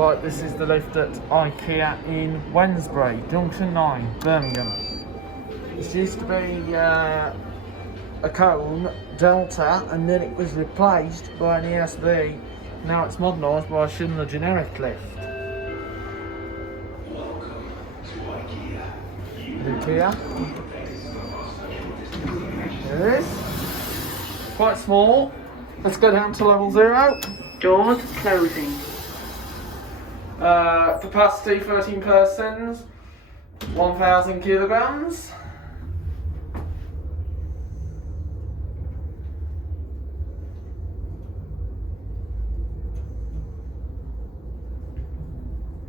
Right, this is the lift at IKEA in Wednesbury, Junction 9, Birmingham. This used to be a Kone Delta, and then it was replaced by an ESV. Now it's modernised by a Schindler generic lift. IKEA. There it is. Quite small. Let's go down to level 0. Doors closing. Capacity 13 persons, 1,000 kilograms.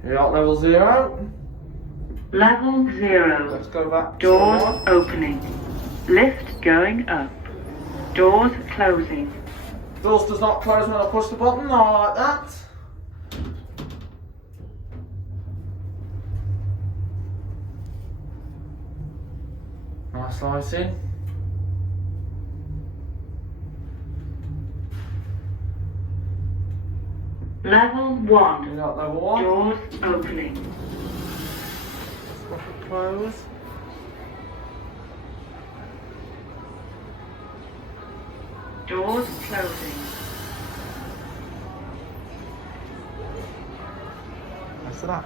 Here at level 0. Level 0. Let's go back. Doors opening. Lift going up. Doors closing. Doors does not close when I push the button. I like that. Nice lighting. Level 1. We got level 1. Doors opening. Let's look at close. Doors closing. That's that.